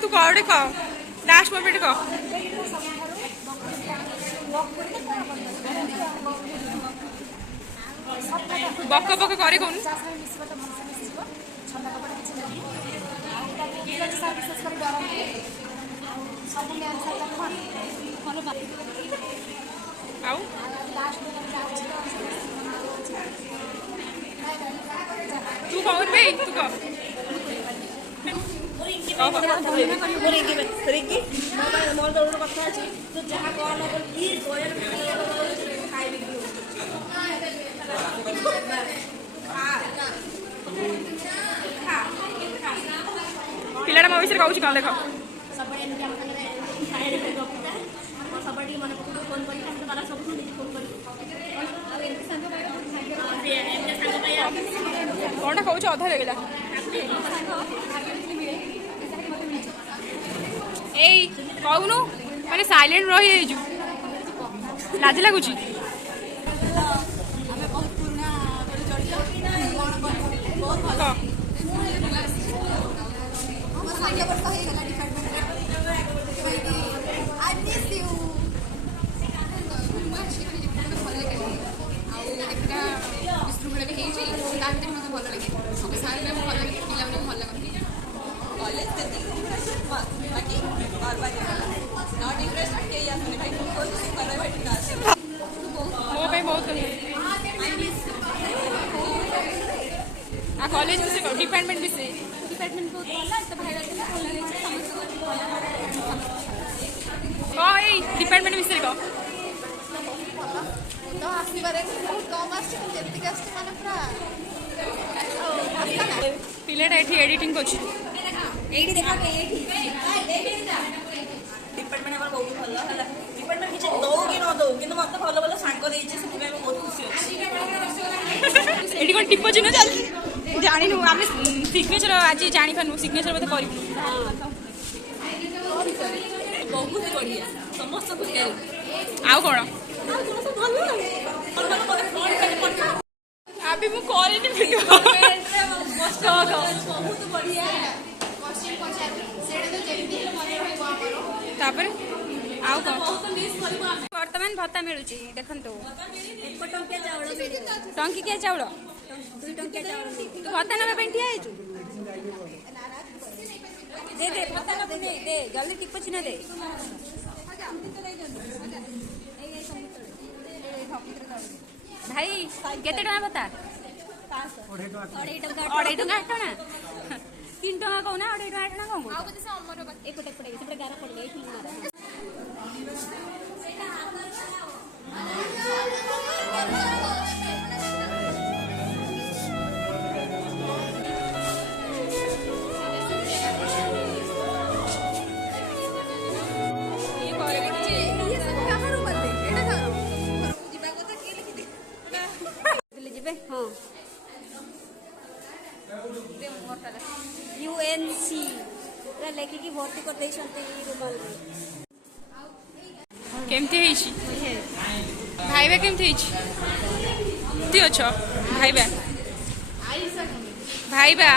तू कौड़े कह last moment कह बक बक करे कौन आउ तू कौन भाई तू कह पिलाटा मो विषय कहूँ कौन देख कौन कहूँ अधा लगेगा ए कहूनु मैंने साइलेंट रही लाज लगुच कॉलेज डिपार्टमेंट विषय डिपार्टमेंट बहुत डिपार्टमेंट विषय कह पिलाटा ये एडिटिंग कर डिपार्टमेंट बहुत भल डिपार्टमेंट किसी दौ कि न दौ कि मत भल भल सांग बहुत खुशी अच्छी कौन टिप चिन्ह चल जानु आम सिग्नेचर आज जापारू सिग्नेचर बोधे कर बहुत बढ़िया समस्त आउ कौन अभी मु करेनी वीडियो बहुत बढ़िया तापर आउ कौन वर्तमान भत्ता मिलूँ देखो टंकिकिया चाउल तू भत्ता ना ठिया दे दे भत्ता दे दे जल्दी टिप चिन्ह दे भाई केते टका भत्ता 2.5 टका 8 टका 3 टका कहना 2.5 टका 8 टका कहूँ एपटे गार पड़ गई UNC लेखिकी भर्ती कर केमती भाईबा केमती अच्छा भाईबा भाईबा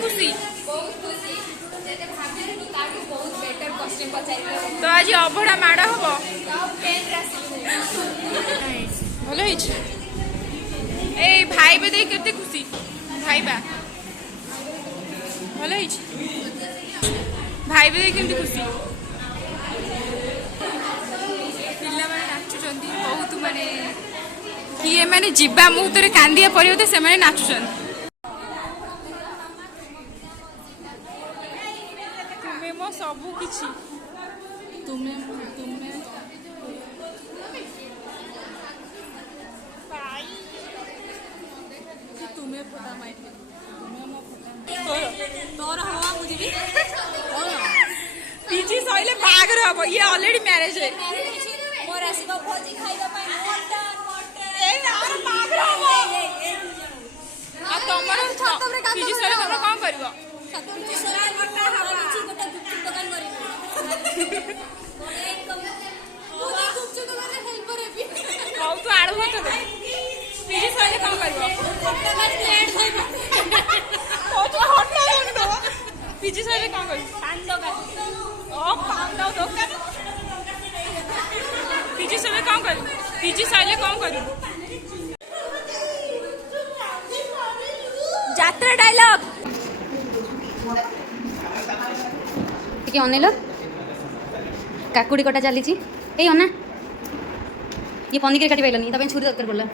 खुशी तो आज अभड़ा माड़ हम भल ए भाईबा दे केते खुशी भाईबा भल भाईबा दे केमती खुशी पिला माने नाचुचंदी बहुत माने किए माने जिबा मुहूर्त कांदिया परिवर्ते से माने नाचुचंदी तुम्हें मो सबू किछि तुम्हें तुम्हें तुम्हें फोटा माइट तुम्हें मो फोटा तोर हवा मुझे भी पीजी सइले बागर हबो ये ऑलरेडी मैरिज है मोर आसी को भोजी खाइबा पई मटन मटन ए यार बागर हबो ତମର ପିଜି ସରିଲେ ତମର କଣ କରିବ? ହଉ ତୁ ଆଳୁ ଭାତ ଦେ। ପିଜି ସରିଲେ କଣ କରିବ? ପିଜି ସରିଲେ କଣ କରିବ? ପାନ ଦୋକାନ। ପିଜି ସରିଲେ କଣ କରିବୁ? ପିଜି ସରିଲେ କଣ କରିବୁ? ଯାତ୍ରା ଡାଇଲଗ ଟିକେ ଅନେଇଲ। କାକୁଡି କଟା ଚାଲିଛି। ଏଇ ଅନା ये पनीर काटी पाइलनी तब छुरी दरकार पड़ा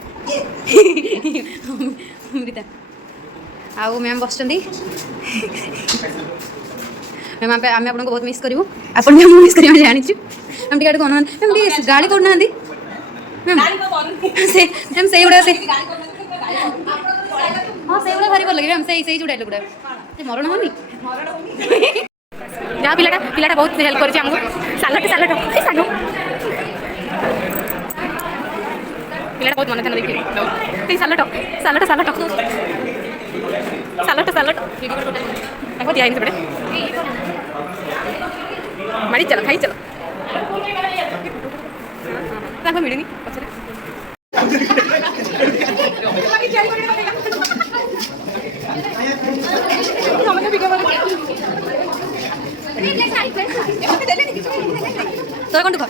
अमृता आउ मैम बस मैम आम आपको बहुत मिस करूँ आप मिस कर जानी मैम टी कौन मैम टी गाड़ी करूना मैम से मैम से गुड़ा से हाँ से गुड़ा भारी भल लगे मैम से जो डायलॉग गुड़ा मरण होनी जहाँ पिलाटा बहुत हेल्प कर सालट सालट साग पिलाटा बहुत मन ध्यान देखिए सालट सालट सालट सालट सालट दिया सेपटे मारी चलो खाई चलो मिलनी पचर তোর কোনটু খা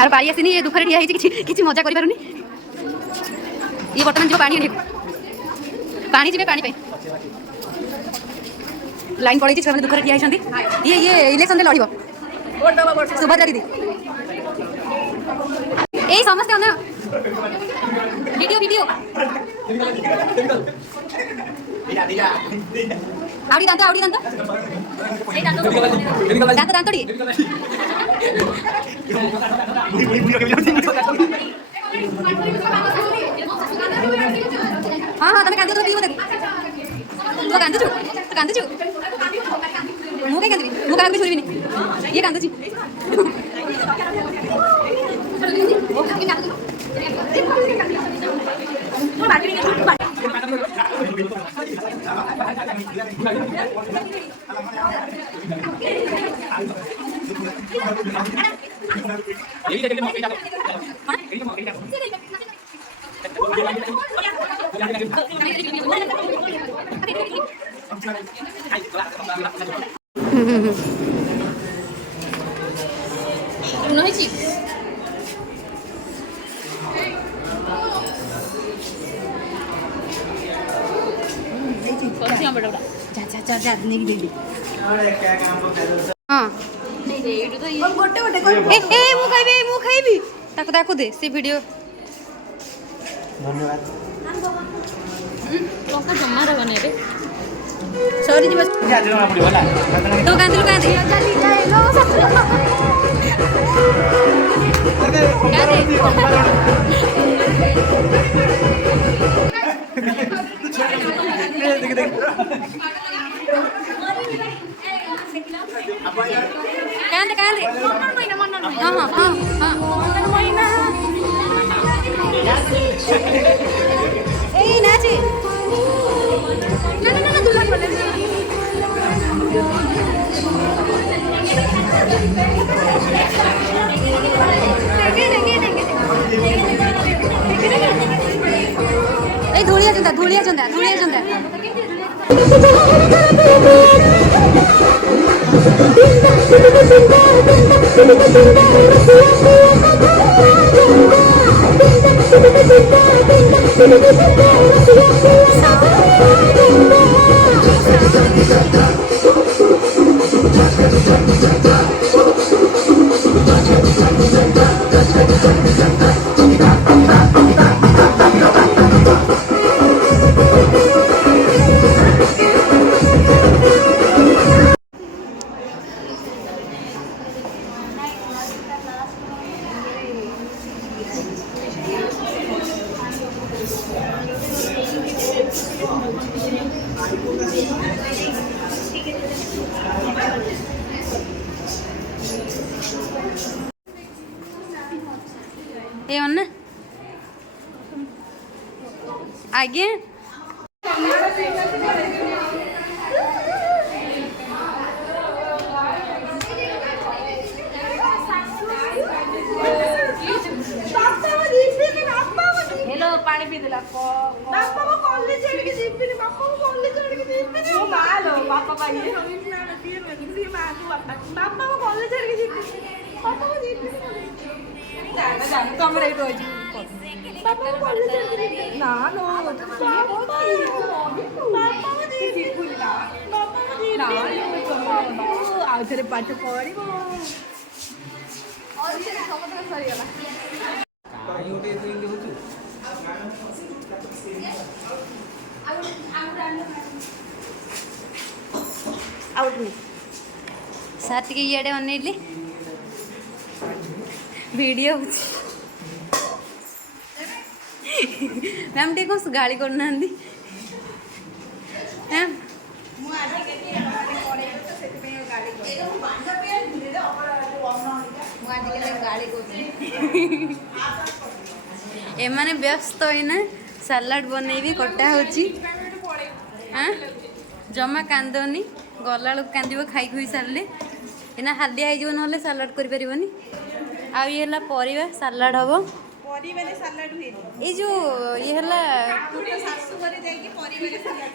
আর পাই আসিনি এ দুঃখরে ঠিয়া হয়েছি কিছু মজা করে পারুনি ইয়ে বর্তমান যাব পানি আনিব পানি যাবে পানি পাই লাইন পড়াইছি ছুয়া মানে দুঃখরে ঠিয়া হয়েছেন ইয়ে ইয়ে ইলেকশন লড়ব সুভদ্রা দিদি এই সমস্তে অন্য ভিডিও ভিডিও আউড়ি দান্ত এই দান্ত দান্ত দান্ত দিয়ে हाँ हाँ तुम कांदो तो पीओ देखो तू कांदुचु मु कहीं कांदी मु काहा छोड़ी नहीं ये कांदुची ताको दे से वीडियो धन्यवाद लंका जमा रे बने रे सॉरी जी बस तो गांधी चली जाए लो कांदे हाँ हाँ हाँ हाँ ए नाची ना ना ना दुल्हन बोले ए धूलिया चंदा आज्ञा हेलो पानी पी देला बापा को कॉलेज छोड़ के जीपनी बापा को कॉलेज छोड़ के जीपनी वो मालो पापा का ये ना पिए में दूसरी मां को पापा को कॉलेज छोड़ के जीपनी पापा को जीपनी जाना जाना तुम रही तो जी पापा को कॉलेज छोड़ के ना नो पापा को जीपनी ना पापा को जीपनी आ थरे पाठ पढ़िबो और ये समझ सरी गला काई उठे तो इंगे होछु आउट मी साथ के इडे अनेली वीडियो मैम टे कौन गाड़ी करना मैम एमाने व्यस्त होना सालाड बनैबी कटा होची हाँ जमा कांदनी गला लोक कांदिबो खाई खुई सारले एना हालिया हो ना सालाड कर परिबनी आ ये हला परिबा सालाड हबो परिबारे सालाड हुए ए जो ये हला तू तो सासु घरे जाई कि परिबारे सालाड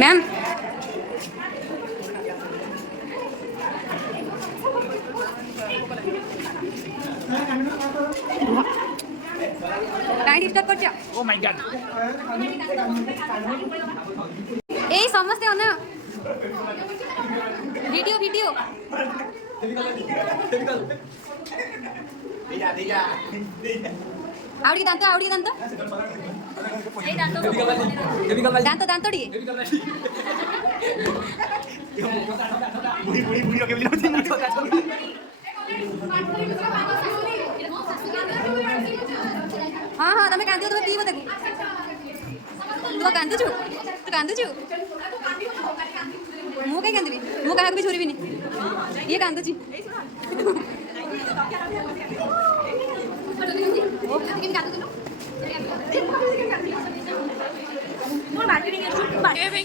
मैम काई disturb Karsha oh my God ए समस्ते हो ना वीडियो वीडियो आवड़ी दांत ए दांत दांतोड़ी बुढ़ी बुढ़ी बुढ़ी के बिना मुझे हाँ हाँ तमें कांदी तुम्हें पीबो देखो तू कांदुचु मु कहीं कांदी मु कहा भी छोरी भी नहीं ये कांदुची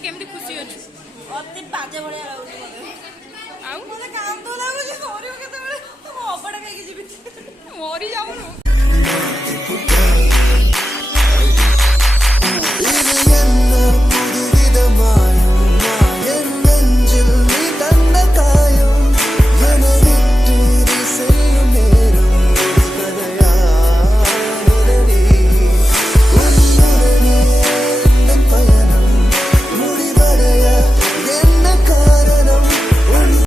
केमती खुशी अच्छी अति बाजे भाया लगुच मत कांद लगुच मर केत अबड़ा खाई जीवी मरी जाऊनु